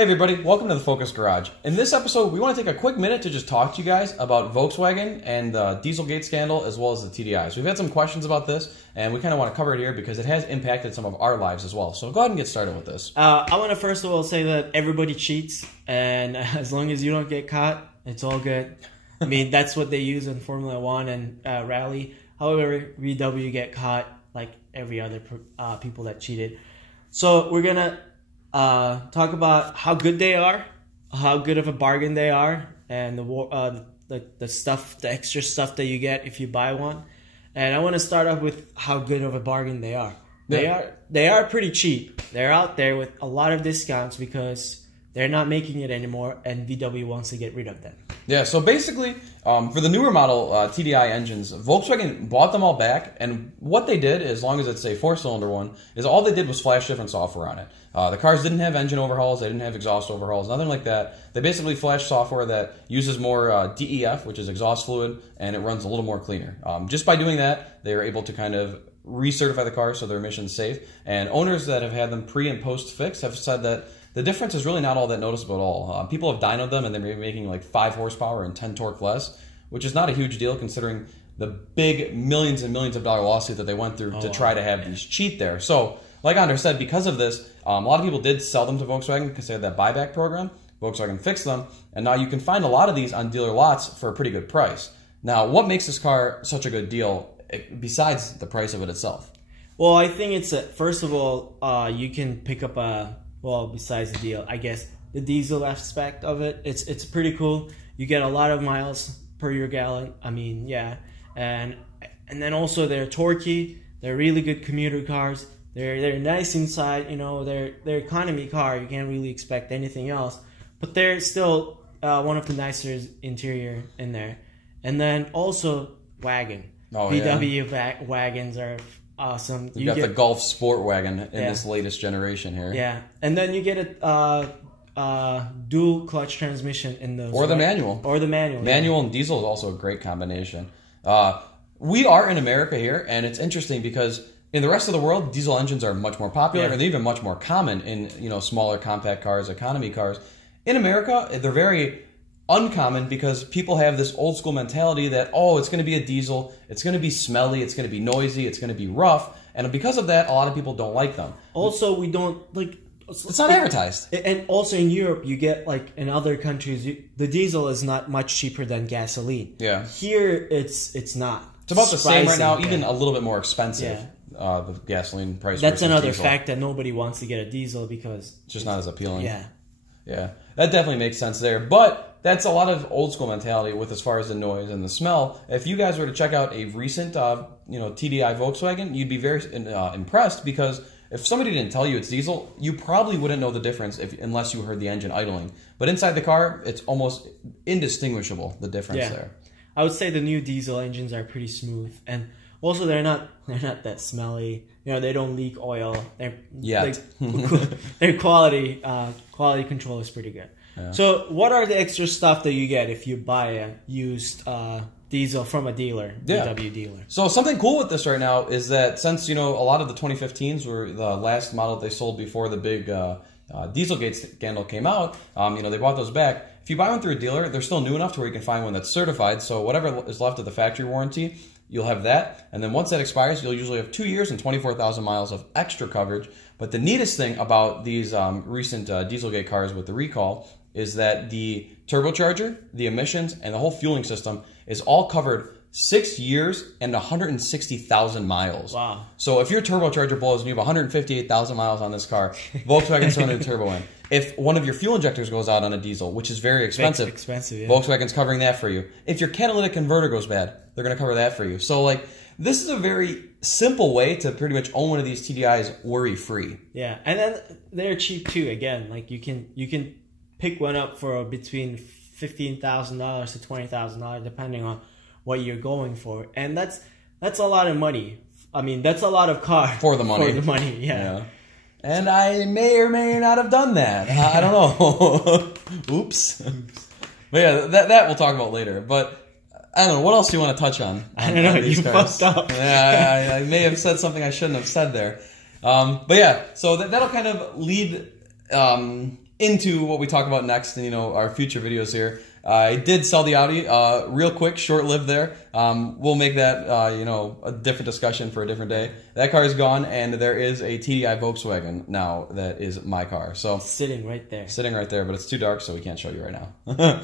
Hey everybody, welcome to the Focus Garage. In this episode, we want to take a quick minute to just talk to you guys about Volkswagen and the Dieselgate scandal as well as the TDIs. We've had some questions about this, and we kind of want to cover it here because it has impacted some of our lives as well. So go ahead and get started with this. I want to first of all say that everybody cheats, and as long as you don't get caught, it's all good. I mean, that's what they use in Formula 1 and rally. However, VW get caught like every other people that cheated. So we're going to talk about how good they are, how good of a bargain they are, and the stuff, the extra stuff that you get if you buy one. And I want to start off with how good of a bargain they are. They are pretty cheap. They're out there with a lot of discounts because they're not making it anymore, and VW wants to get rid of them. Yeah, so basically, for the newer model TDI engines, Volkswagen bought them all back, and what they did, as long as it's a four-cylinder one, is all they did was flash different software on it. The cars didn't have engine overhauls, they didn't have exhaust overhauls, nothing like that. They basically flashed software that uses more DEF, which is exhaust fluid, and it runs a little more cleaner. Just by doing that, they were able to kind of recertify the car so they're emissions safe, and owners that have had them pre- and post-fix have said that the difference is really not all that noticeable at all. People have dynoed them, and they're making like 5 horsepower and 10 torque less, which is not a huge deal considering the big millions and millions of dollar lawsuit that they went through to try to have these cheat there. So, like Anders said, because of this, a lot of people did sell them to Volkswagen because they had that buyback program. Volkswagen fixed them, and now you can find a lot of these on dealer lots for a pretty good price. Now, what makes this car such a good deal besides the price of it itself? Well, I think it's first of all, you can pick up besides the deal, I guess the diesel aspect of it, it's pretty cool. You get a lot of miles per your gallon. I mean, yeah, and then also they're torquey. They're really good commuter cars. They're nice inside. You know, they're economy car. You can't really expect anything else, but they're still one of the nicer interior in there. And then also wagon. VW wagons are awesome. You got the Golf Sport Wagon in this latest generation here. Yeah, and then you get a dual clutch transmission in those. Or the manual. Or the manual. Manual and diesel is also a great combination. We are in America here, and it's interesting because in the rest of the world, diesel engines are much more popular, and they're even much more common in smaller compact cars, economy cars. In America, they're very uncommon because people have this old school mentality that, oh, it's going to be a diesel, it's going to be smelly, it's going to be noisy, it's going to be rough, and because of that, a lot of people don't like them. Also, we don't like. It's not advertised. And also in Europe, you get like in other countries, the diesel is not much cheaper than gasoline. Yeah. Here, it's not. It's about the same right now, even a little bit more expensive. Yeah. The gasoline price. That's another diesel. fact that nobody wants to get a diesel because it's just not as appealing. Yeah. Yeah, that definitely makes sense there. But that's a lot of old school mentality with as far as the noise and the smell. If you guys were to check out a recent, TDI Volkswagen, you'd be very impressed because if somebody didn't tell you it's diesel, you probably wouldn't know the difference unless you heard the engine idling. But inside the car, it's almost indistinguishable, the difference there. I would say the new diesel engines are pretty smooth, and also they're not that smelly. They don't leak oil. Their quality control is pretty good. Yeah. So what are the extra stuff that you get if you buy a used diesel from a dealer, VW dealer? So something cool with this right now is that since a lot of the 2015s were the last model they sold before the big Dieselgate scandal came out, they bought those back. If you buy one through a dealer, they're still new enough to where you can find one that's certified. So whatever is left of the factory warranty, you'll have that. And then once that expires, you'll usually have 2 years and 24,000 miles of extra coverage. But the neatest thing about these recent Dieselgate cars with the recall is that the turbocharger, the emissions, and the whole fueling system is all covered 6 years and 160,000 miles. Wow. So if your turbocharger blows and you have 158,000 miles on this car, Volkswagen's throwing a turbo in. If one of your fuel injectors goes out on a diesel, which is very expensive, yeah. Volkswagen's covering that for you. If your catalytic converter goes bad, they're going to cover that for you. So this is a very simple way to pretty much own one of these TDIs worry-free. Yeah, and then they're cheap too. Again, like you can pick one up for between $15,000 to $20,000 depending on what you're going for, and that's a lot of money. I mean, that's a lot of car for the money. For the money, yeah. And I may or may not have done that. I don't know. Oops. But yeah, that we'll talk about later. But I don't know. What else do you want to touch on? I don't know. You fucked up. Yeah, I may have said something I shouldn't have said there. But yeah, so that'll kind of lead into what we talk about next and, our future videos here. I did sell the Audi, real quick, short-lived there. We'll make that, a different discussion for a different day. That car is gone, and there is a TDI Volkswagen now that is my car. So sitting right there. Sitting right there, but it's too dark, so we can't show you right now.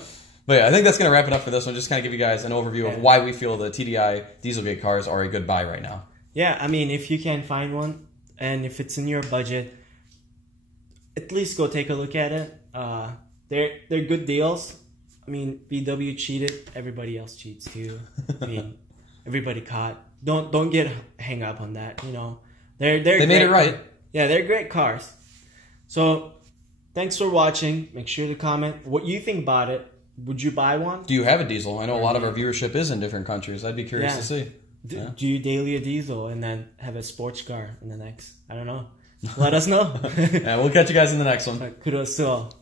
But yeah, I think that's going to wrap it up for this one. Just kind of give you guys an overview of why we feel the TDI Dieselgate cars are a good buy right now. Yeah, I mean, if you can find one, and if it's in your budget, at least go take a look at it. They're good deals. I mean, VW cheated. Everybody else cheats too. I mean, everybody caught. Don't get hang up on that. They made it right. Yeah, they're great cars. So, thanks for watching. Make sure to comment what you think about it. Would you buy one? Do you have a diesel? I know a lot of our viewership is in different countries. I'd be curious to see. Do you daily a diesel and then have a sports car in the next? I don't know. Let us know. Yeah, we'll catch you guys in the next one. Kudos to all.